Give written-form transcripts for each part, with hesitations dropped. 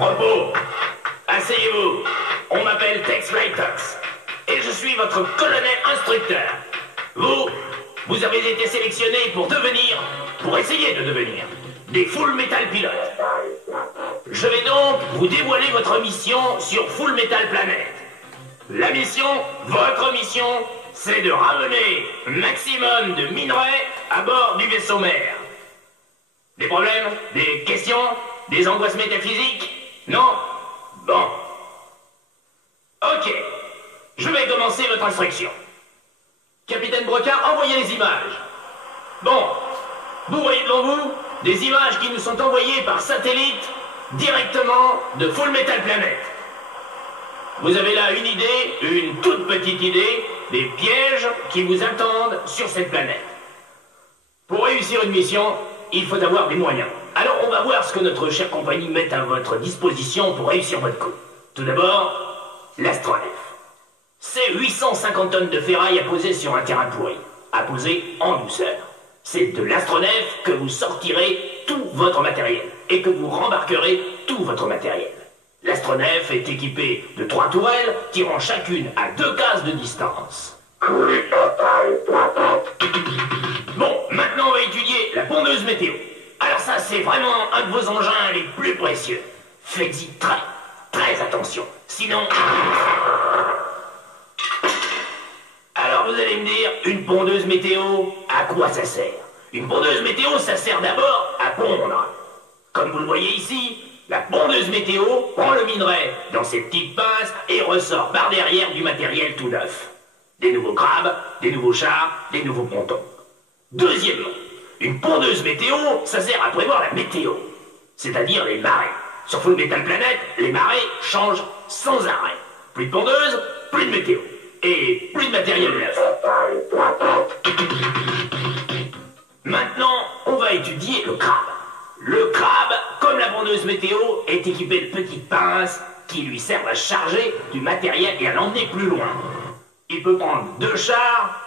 Repos. Asseyez-vous. On m'appelle Tex Flytox. Et je suis votre colonel instructeur. Vous avez été sélectionné pour essayer de devenir, des Full Metal pilotes. Je vais donc vous dévoiler votre mission sur Full Metal Planet. La mission, votre mission, c'est de ramener maximum de minerais à bord du vaisseau mère. Des problèmes? Des questions? Des angoisses métaphysiques? Non? Bon. Ok. Je vais commencer votre instruction. Capitaine Brocard, envoyez les images. Bon. Vous voyez devant vous des images qui nous sont envoyées par satellite directement de Full Metal Planet. Vous avez là une idée, une toute petite idée, des pièges qui vous attendent sur cette planète. Pour réussir une mission, il faut avoir des moyens. Alors on va voir ce que notre chère compagnie met à votre disposition pour réussir votre coup. Tout d'abord, l'astronef. C'est 850 tonnes de ferraille à poser sur un terrain pourri, à poser en douceur. C'est de l'astronef que vous sortirez tout votre matériel et que vous rembarquerez tout votre matériel. L'astronef est équipé de 3 tourelles tirant chacune à 2 cases de distance. Bon, maintenant on va étudier la pondeuse météo. Alors ça, c'est vraiment un de vos engins les plus précieux. Faites-y très attention. Sinon... Alors vous allez me dire, une pondeuse météo, à quoi ça sert? Une pondeuse météo, ça sert d'abord à pondre. Comme vous le voyez ici, la pondeuse météo prend le minerai dans ses petites pinces et ressort par derrière du matériel tout neuf. Des nouveaux crabes, des nouveaux chars, des nouveaux pontons. Deuxièmement, une pondeuse météo, ça sert à prévoir la météo, c'est-à-dire les marées. Sur Full Metal Planet, les marées changent sans arrêt. Plus de pondeuse, plus de météo. Et plus de matériel neuf. Maintenant, on va étudier le crabe. Le crabe, comme la pondeuse météo, est équipé de petites pinces qui lui servent à charger du matériel et à l'emmener plus loin. Il peut prendre 2 chars,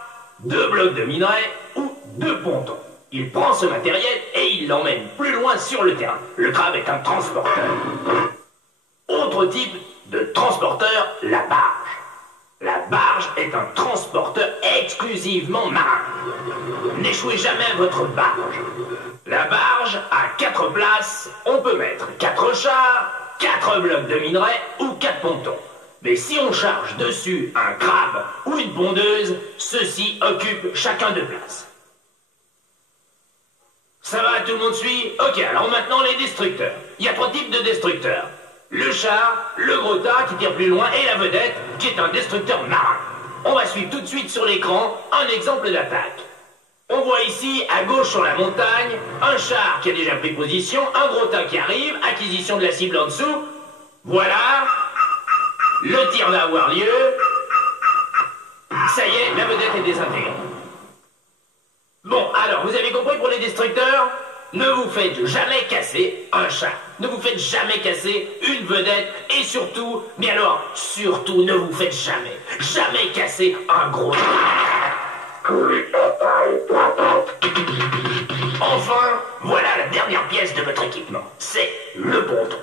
2 blocs de minerais ou 2 pontons. Il prend ce matériel et il l'emmène plus loin sur le terrain. Le crabe est un transporteur. Autre type de transporteur, la barge. La barge est un transporteur exclusivement marin. N'échouez jamais votre barge. La barge, à 4 places, on peut mettre 4 chars, 4 blocs de minerais ou 4 pontons. Mais si on charge dessus un crabe ou une pondeuse, ceux-ci occupent chacun 2 places. Ça va, tout le monde suit? Ok, alors maintenant les destructeurs. Il y a 3 types de destructeurs. Le char, le gros tas qui tire plus loin et la vedette qui est un destructeur marin. On va suivre tout de suite sur l'écran un exemple d'attaque. On voit ici, à gauche sur la montagne, un char qui a déjà pris position, un gros tas qui arrive, acquisition de la cible en dessous. Voilà. Le tir va avoir lieu. Ça y est, la vedette est désintégrée. Bon, alors, vous avez compris pour les destructeurs? Ne vous faites jamais casser un char. Ne vous faites jamais casser une vedette. Et surtout, mais alors, surtout, ne vous faites jamais casser un gros char. Enfin, voilà la dernière pièce de votre équipement. C'est le ponton.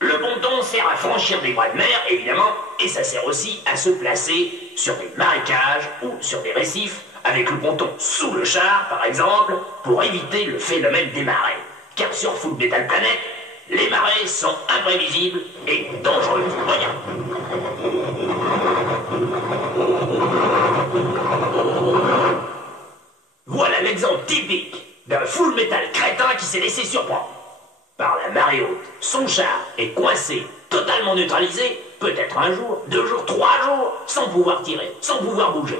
Le ponton sert à franchir des bras de mer, évidemment, et ça sert aussi à se placer sur des marécages ou sur des récifs, avec le ponton sous le char, par exemple, pour éviter le phénomène des marées. Car sur Full Metal Planet, les marées sont imprévisibles et dangereuses. Regarde. Voilà l'exemple typique d'un Full Metal crétin qui s'est laissé surprendre. Par la marée haute, son char est coincé, totalement neutralisé, peut-être 1 jour, 2 jours, 3 jours, sans pouvoir tirer, sans pouvoir bouger.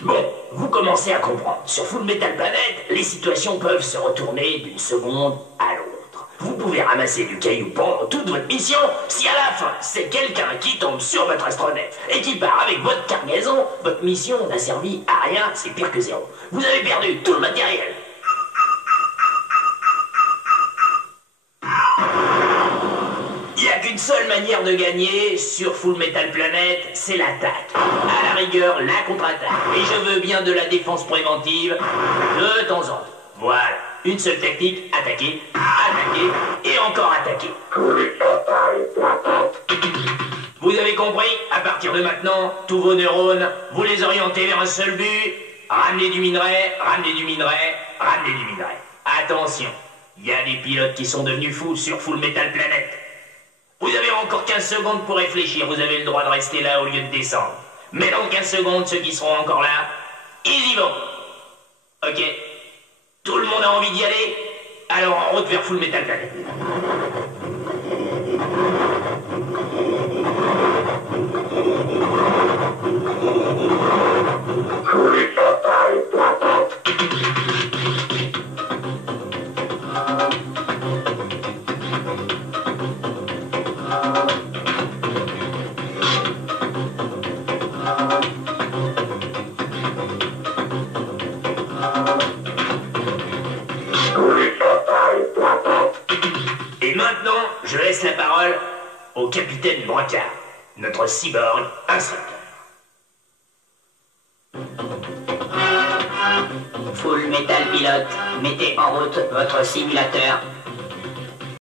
Bon, vous commencez à comprendre. Sur Full Metal Planet, les situations peuvent se retourner d'une seconde à l'autre. Vous pouvez ramasser du caillou pendant toute votre mission. Si à la fin, c'est quelqu'un qui tombe sur votre astronef et qui part avec votre cargaison, votre mission n'a servi à rien, c'est pire que zéro. Vous avez perdu tout le matériel. Il n'y a qu'une seule manière de gagner sur Full Metal Planet, c'est l'attaque. À la rigueur, la contre-attaque. Et je veux bien de la défense préventive de temps en temps. Voilà, une seule technique, attaquer, attaquer et encore attaquer. Vous avez compris? À partir de maintenant, tous vos neurones, vous les orientez vers un seul but. Ramener du minerai, ramener du minerai, ramener du minerai. Attention, il y a des pilotes qui sont devenus fous sur Full Metal Planet. Vous avez encore 15 secondes pour réfléchir, vous avez le droit de rester là au lieu de descendre. Mais dans 15 secondes, ceux qui seront encore là, ils y vont. Ok? Tout le monde a envie d'y aller? Alors en route vers Full Metal Planet. Et maintenant, je laisse la parole au capitaine Brocard, notre cyborg instructeur. Full Metal Pilote, mettez en route votre simulateur